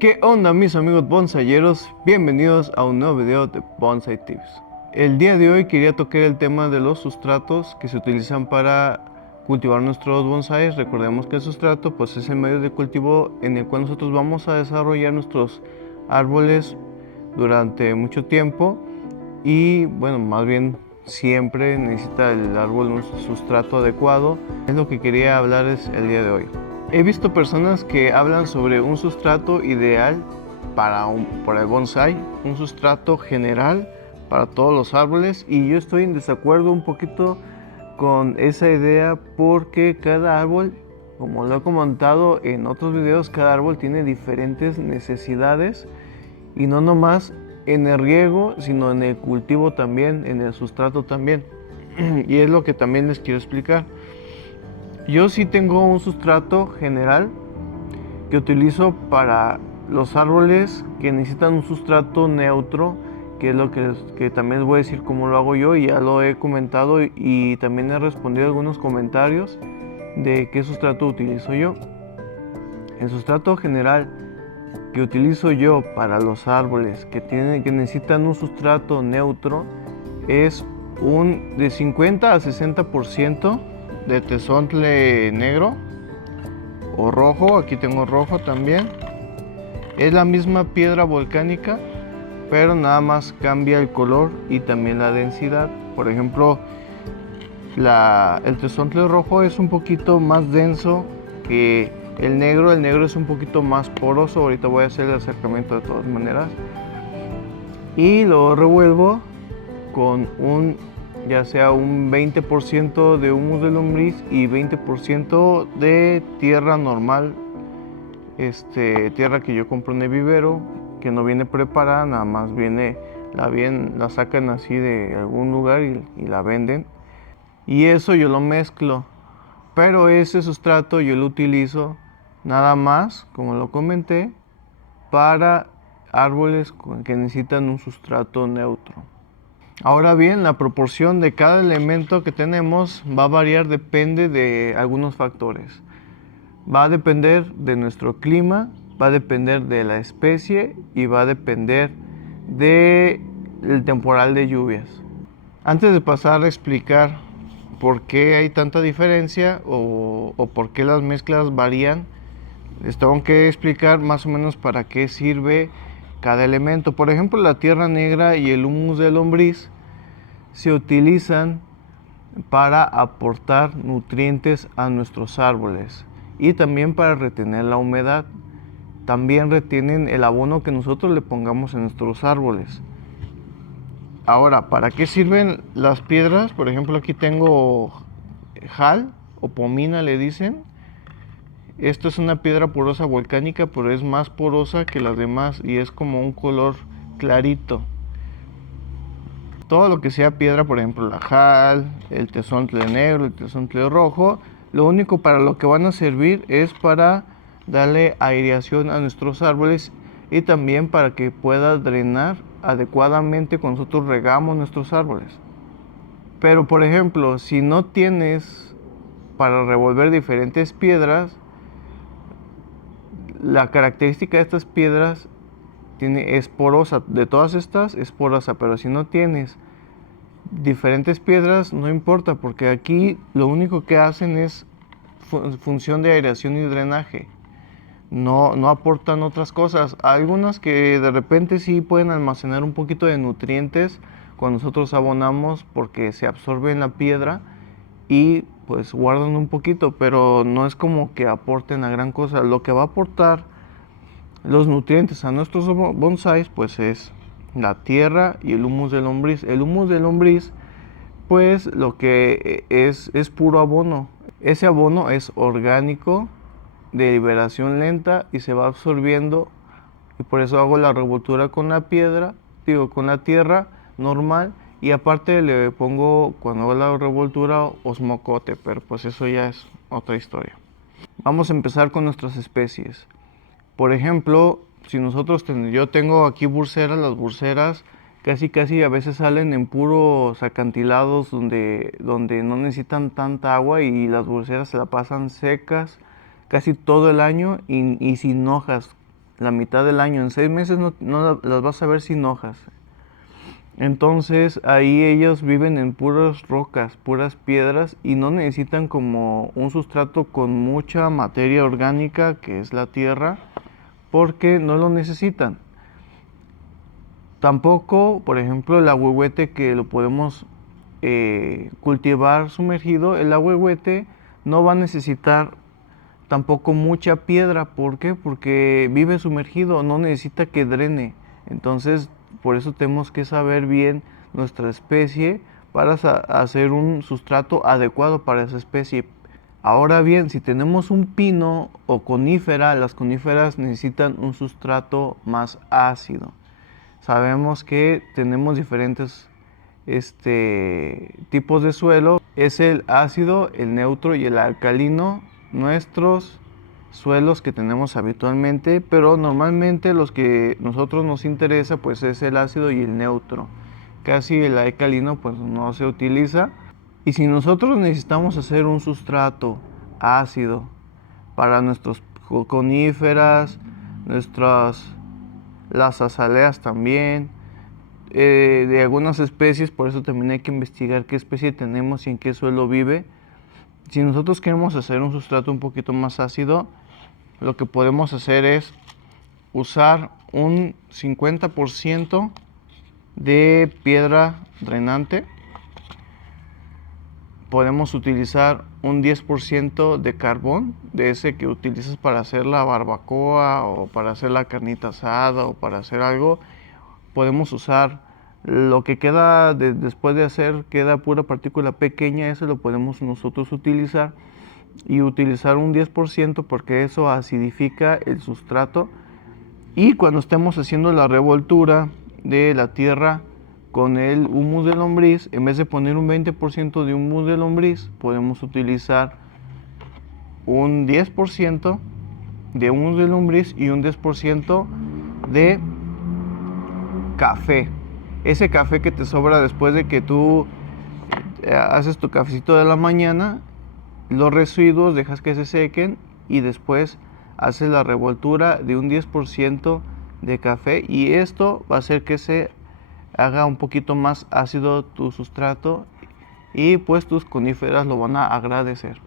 ¿Qué onda mis amigos bonsayeros? Bienvenidos a un nuevo video de Bonsai Tips. El día de hoy quería tocar el tema de los sustratos que se utilizan para cultivar nuestros bonsais. Recordemos que el sustrato pues es el medio de cultivo en el cual nosotros vamos a desarrollar nuestros árboles durante mucho tiempo y bueno, más bien siempre necesita el árbol un sustrato adecuado. Es lo que quería hablarles el día de hoy. He visto personas que hablan sobre un sustrato ideal para el bonsai, un sustrato general para todos los árboles, y yo estoy en desacuerdo un poquito con esa idea porque cada árbol, como lo he comentado en otros videos, cada árbol tiene diferentes necesidades y no nomás en el riego, sino en el cultivo también, en el sustrato también. Y es lo que también les quiero explicar. Yo sí tengo un sustrato general que utilizo para los árboles que necesitan un sustrato neutro, que es lo que también les voy a decir cómo lo hago yo, y ya lo he comentado y también he respondido algunos comentarios de qué sustrato utilizo yo. El sustrato general que utilizo yo para los árboles que necesitan un sustrato neutro es un de 50 a 60% de tezontle negro o rojo. Aquí tengo rojo también. Es la misma piedra volcánica, pero nada más cambia el color y también la densidad. Por ejemplo, el tezontle rojo es un poquito más denso que el negro. El negro es un poquito más poroso. Ahorita voy a hacer el acercamiento de todas maneras. Y lo revuelvo con ya sea un 20% de humus de lombriz y 20% de tierra normal, tierra que yo compro en el vivero, que no viene preparada, nada más la sacan así de algún lugar y la venden. Y eso yo lo mezclo, pero ese sustrato yo lo utilizo nada más, como lo comenté, para árboles que necesitan un sustrato neutro. Ahora bien, la proporción de cada elemento que tenemos va a variar, depende de algunos factores. Va a depender de nuestro clima, va a depender de la especie y va a depender del temporal de lluvias. Antes de pasar a explicar por qué hay tanta diferencia o por qué las mezclas varían, les tengo que explicar más o menos para qué sirve cada elemento. Por ejemplo, la tierra negra y el humus de lombriz se utilizan para aportar nutrientes a nuestros árboles y también para retener la humedad. También retienen el abono que nosotros le pongamos en nuestros árboles. Ahora, ¿para qué sirven las piedras? Por ejemplo, aquí tengo jal o pomina le dicen. Esto es una piedra porosa volcánica, pero es más porosa que las demás y es como un color clarito. Todo lo que sea piedra, por ejemplo la jal, el tezontle negro, el tezontle rojo, lo único para lo que van a servir es para darle aireación a nuestros árboles y también para que pueda drenar adecuadamente cuando nosotros regamos nuestros árboles. Pero por ejemplo, si no tienes para revolver diferentes piedras, la característica de estas piedras es porosa. De todas estas es porosa, pero si no tienes diferentes piedras no importa, porque aquí lo único que hacen es función de aireación y drenaje. No aportan otras cosas. Algunas que de repente sí pueden almacenar un poquito de nutrientes cuando nosotros abonamos, porque se absorbe en la piedra y pues guardan un poquito, pero no es como que aporten la gran cosa. Lo que va a aportar los nutrientes a nuestros bonsáis pues es la tierra y el humus de lombriz. El humus de lombriz pues lo que es puro abono. Ese abono es orgánico, de liberación lenta y se va absorbiendo, y por eso hago la revoltura con la piedra, con la tierra normal, y aparte le pongo cuando hago la revoltura osmocote, pero pues eso ya es otra historia. Vamos a empezar con nuestras especies. Por ejemplo, si yo tengo aquí burseras, las burseras casi a veces salen en puros acantilados donde no necesitan tanta agua, y las burseras se la pasan secas casi todo el año y sin hojas. la mitad del año. En 6 meses no las vas a ver sin hojas. Entonces ahí ellos viven en puras rocas, puras piedras y no necesitan como un sustrato con mucha materia orgánica que es la tierra, porque no lo necesitan. Tampoco, por ejemplo, el ahuehuete que lo podemos cultivar sumergido, el ahuehuete no va a necesitar tampoco mucha piedra. ¿Por qué? Porque vive sumergido, no necesita que drene. Entonces, por eso tenemos que saber bien nuestra especie para hacer un sustrato adecuado para esa especie. Ahora bien, si tenemos un pino o conífera, las coníferas necesitan un sustrato más ácido. Sabemos que tenemos diferentes tipos de suelo. Es el ácido, el neutro y el alcalino, nuestros suelos que tenemos habitualmente, pero normalmente los que nosotros nos interesa pues es el ácido y el neutro. Casi el alcalino pues no se utiliza. Y si nosotros necesitamos hacer un sustrato ácido para nuestros coníferas, las azaleas también, de algunas especies, por eso también hay que investigar qué especie tenemos y en qué suelo vive. Si nosotros queremos hacer un sustrato un poquito más ácido, lo que podemos hacer es usar un 50% de piedra drenante. Podemos utilizar un 10% de carbón, de ese que utilizas para hacer la barbacoa o para hacer la carnita asada o para hacer algo. Podemos usar lo que queda después de hacer, queda pura partícula pequeña, eso lo podemos nosotros utilizar y utilizar un 10% porque eso acidifica el sustrato. Y cuando estemos haciendo la revoltura de la tierra con el humus de lombriz, en vez de poner un 20% de humus de lombriz, podemos utilizar un 10% de humus de lombriz y un 10% de café. Ese café que te sobra después de que tú haces tu cafecito de la mañana, los residuos dejas que se sequen y después haces la revoltura de un 10% de café y esto va a hacer que se haga un poquito más ácido tu sustrato y pues tus coníferas lo van a agradecer.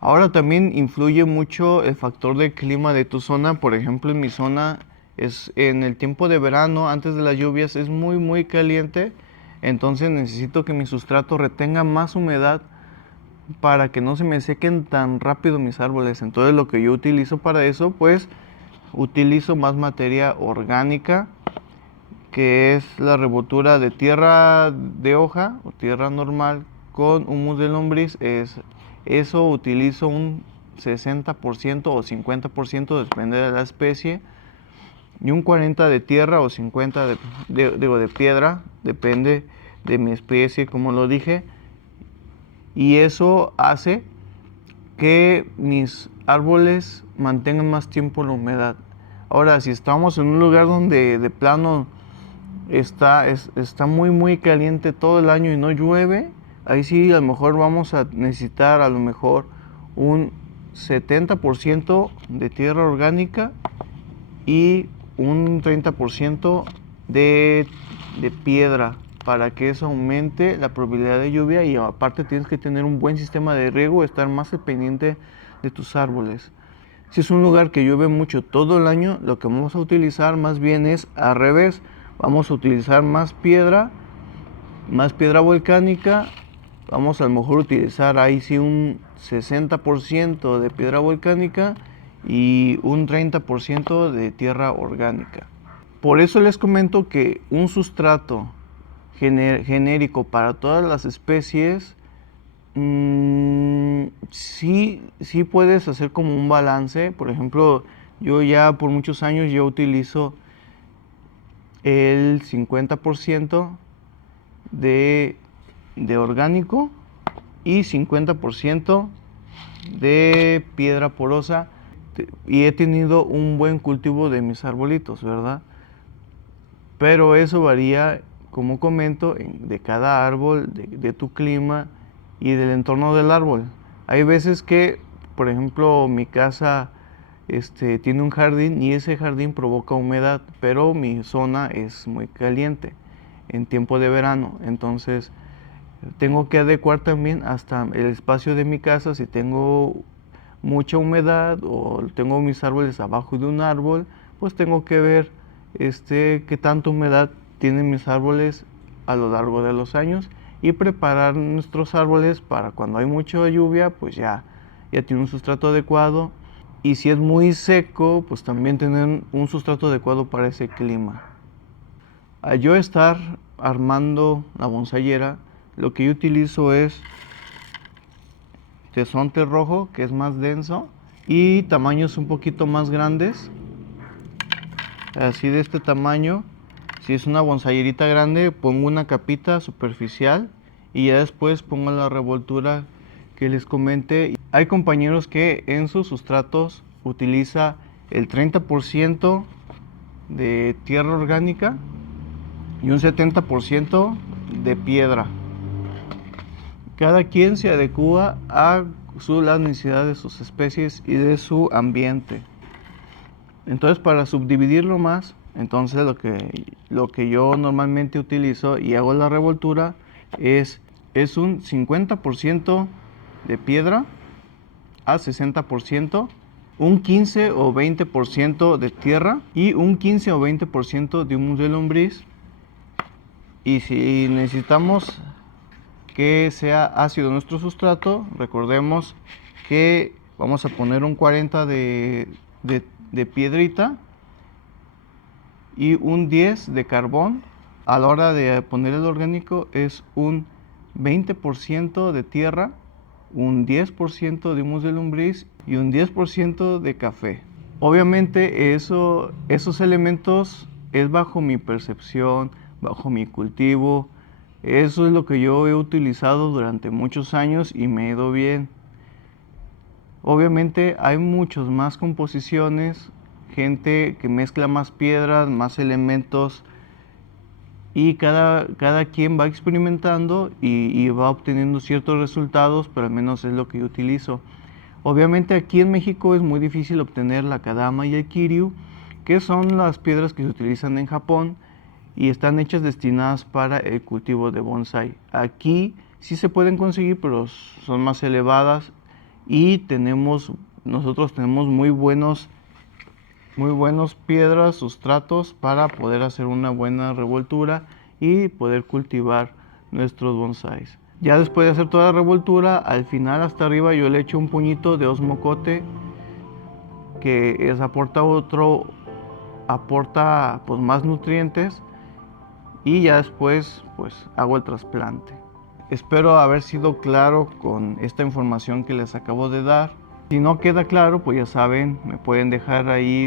Ahora también influye mucho el factor del clima de tu zona. Por ejemplo, en mi zona es en el tiempo de verano, antes de las lluvias, es muy caliente. Entonces necesito que mi sustrato retenga más humedad para que no se me sequen tan rápido mis árboles. Entonces lo que yo utilizo para eso, pues utilizo más materia orgánica, que es la revoltura de tierra de hoja o tierra normal con humus de lombriz. Eso utilizo un 60% o 50%, depende de la especie, y un 40% de tierra o 50% de piedra, depende de mi especie, como lo dije. Y eso hace que mis árboles mantengan más tiempo la humedad. Ahora, si estamos en un lugar donde de plano está muy caliente todo el año y no llueve, ahí sí a lo mejor vamos a necesitar a lo mejor un 70% de tierra orgánica y un 30% de piedra para que eso aumente la probabilidad de lluvia, y aparte tienes que tener un buen sistema de riego, estar más al pendiente de tus árboles. Si es un lugar que llueve mucho todo el año, lo que vamos a utilizar más bien es al revés. Vamos a utilizar más piedra volcánica. Vamos a lo mejor utilizar ahí sí un 60% de piedra volcánica y un 30% de tierra orgánica. Por eso les comento que un sustrato genérico para todas las especies, sí puedes hacer como un balance. Por ejemplo, yo ya por muchos años yo utilizo el 50% de orgánico y 50% de piedra porosa, y he tenido un buen cultivo de mis arbolitos, ¿verdad? Pero eso varía, como comento, de cada árbol, de tu clima y del entorno del árbol. Hay veces que, por ejemplo, mi casa tiene un jardín y ese jardín provoca humedad, pero mi zona es muy caliente en tiempo de verano, entonces tengo que adecuar también hasta el espacio de mi casa. Si tengo mucha humedad o tengo mis árboles abajo de un árbol, pues tengo que ver qué tanta humedad tienen mis árboles a lo largo de los años y preparar nuestros árboles para cuando hay mucha lluvia, pues ya tiene un sustrato adecuado. Y si es muy seco, pues también tener un sustrato adecuado para ese clima. Al yo estar armando la bonsaiera, lo que yo utilizo es tesonte rojo, que es más denso, y tamaños un poquito más grandes, así de este tamaño. Si es una bonsaiderita grande, pongo una capita superficial y ya después pongo la revoltura que les comenté. Hay compañeros que en sus sustratos utiliza el 30% de tierra orgánica y un 70% de piedra. Cada quien se adecua a las necesidades de sus especies y de su ambiente. Entonces, para subdividirlo más, entonces lo que yo normalmente utilizo y hago la revoltura es un 50% de piedra a 60%, un 15 o 20% de tierra y un 15 o 20% de humus de lombriz. Y si necesitamos que sea ácido nuestro sustrato, recordemos que vamos a poner un 40 de piedrita y un 10 de carbón. A la hora de poner el orgánico es un 20% de tierra, un 10% de humus de lombriz y un 10% de café. Obviamente esos elementos es bajo mi percepción, bajo mi cultivo. Eso es lo que yo he utilizado durante muchos años y me ha ido bien. Obviamente hay muchas más composiciones, gente que mezcla más piedras, más elementos y cada quien va experimentando y va obteniendo ciertos resultados, pero al menos es lo que yo utilizo. Obviamente aquí en México es muy difícil obtener la kadama y el kiryu, que son las piedras que se utilizan en Japón y están hechas destinadas para el cultivo de bonsai. Aquí sí se pueden conseguir, pero son más elevadas y nosotros tenemos muy buenos piedras, sustratos para poder hacer una buena revoltura y poder cultivar nuestros bonsais. Ya después de hacer toda la revoltura, al final hasta arriba yo le echo un puñito de osmocote que aporta pues más nutrientes y ya después pues hago el trasplante. Espero haber sido claro con esta información que les acabo de dar. Si no queda claro, pues ya saben, me pueden dejar ahí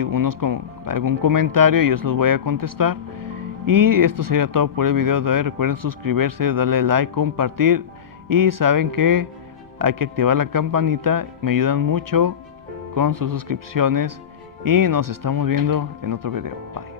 algún comentario y yo se los voy a contestar. Y esto sería todo por el video de hoy. Recuerden suscribirse, darle like, compartir y saben que hay que activar la campanita. Me ayudan mucho con sus suscripciones y nos estamos viendo en otro video. Bye.